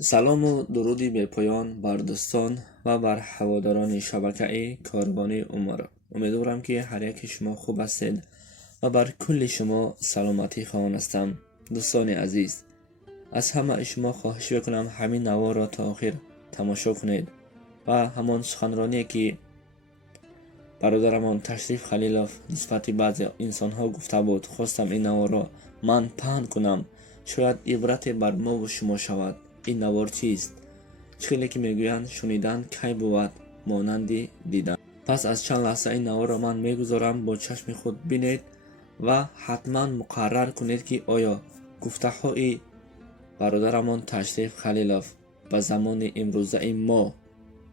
سلام و درودی به پایان بر دوستان و بر هواداران شبکه کاروانی عمر. امیدوارم که هر یک شما خوب هستید و بر کل شما سلامتی خواهان هستم. دوستان عزیز، از همه شما خواهش بکنم همین نوا را تا آخر تماشا کنید و همان سخنرانی که برادرمان تشریف خلیلوف نسبت بعضی انسان ها گفته بود، خواستم این نوا را من پهن کنم، شاید عبرت بر ما و شما شود. این نوار چیست؟ چیزی که میگویند شنیدن کی بود مانند دیدن. پس از چند لحظه این نوار را من میگذارم، با چشم خود بینید و حتما مقرر کنید که آیا گفته های برادرمان تشریف خلیلوف به زمان امروزه ما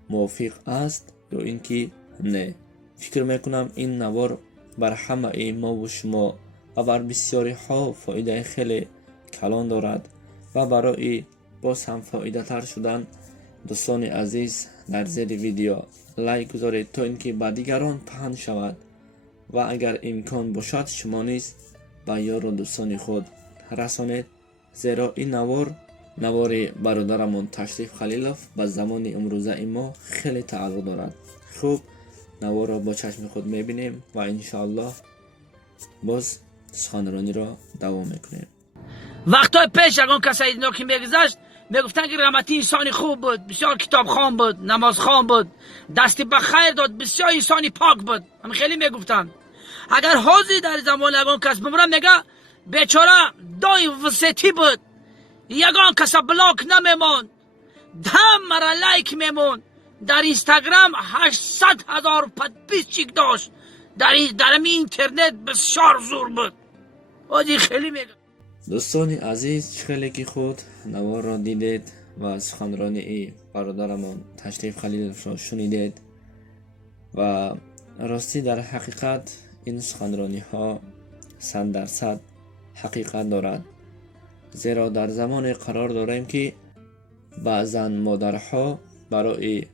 موافق است یا اینکه نه. فکر میکنم این نوار بر همه ما و شما و بر بسیاری ها فایده خیلی کلان دارد و برای باز هم فایده تر شدن دوستان عزیز در زیر ویدیو لایک گذارید تا اینکه به دیگران پهن شود و اگر امکان باشد شما نیز به یار و دوستان خود رسانید، زیرا این نوار برادرمان تشریف خلیلوف به زمان امروزه ما خیلی تعلق دارد. خوب، نوار را با چشم خود میبینیم و انشاءالله باز سخنرانی را دوام میکنیم. وقتای پیش اگه اون کسایی اینا که میگذشت میگفتن که رحمتی انسانی خوب بود، بسیار کتاب خوان بود، نماز خوان بود، دستی به خیر داد، بسیار انسانی پاک بود. همین خیلی میگفتن. اگر حوزی در زمان اگه اون کس بمرم میگه بیچاره دای وسطی بود، یگان کس بلاک نمیمون، دم مرا لایک میمون، در اینستاگرام 800,000 پدپیچیک داشت، در اینترنت بسیار زور بود. آجی خیلی میگه. دوستان عزیز، خیلی که خود نوار را دیدید و سخنرانی ای برادرمان تشریف خلیلوف را شنیدید و راستی در حقیقت این سخنرانی ها 100% حقیقت دارد، زیرا در زمان قرار داریم که بعضا مادرها برای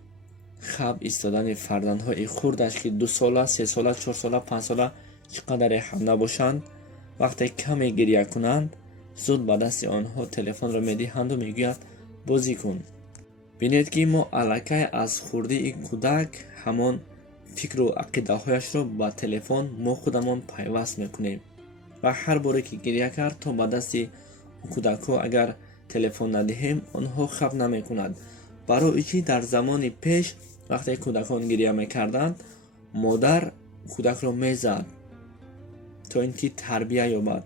خب ایستادن فرزندهای خردش که 2 ساله، 3 ساله، 4 ساله، 5 ساله چقدر هم نباشند، وقتی کمی گریه کنند زود به دست آنها تلفن را میدهند و میگوید بازی کن. بینید که ما الکی از خورده این کودک همان فکر و عقیده هایش را با تلفن ما خودمان پیوست میکنیم و هر باره که گریه کرد تا به دست کودک ها اگر تلفن ندهیم آنها خب نمی کند. برای چی در زمان پیش وقتی کودکان گریه میکردند مادر کودک را میزد تا اینکه تربیه یابد،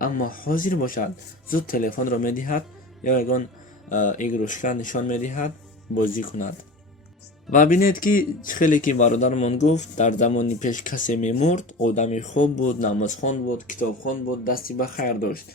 اما حاضر باشد زود تلفن را میدهد یا یگان ایگروشکا نشان میدهد بازی کند. و بینید که خیلی که برادرمان گفت در زمان پیش کسی میمرد آدمی خوب بود، نمازخوان بود، کتابخوان بود، دستی به خیر داشت،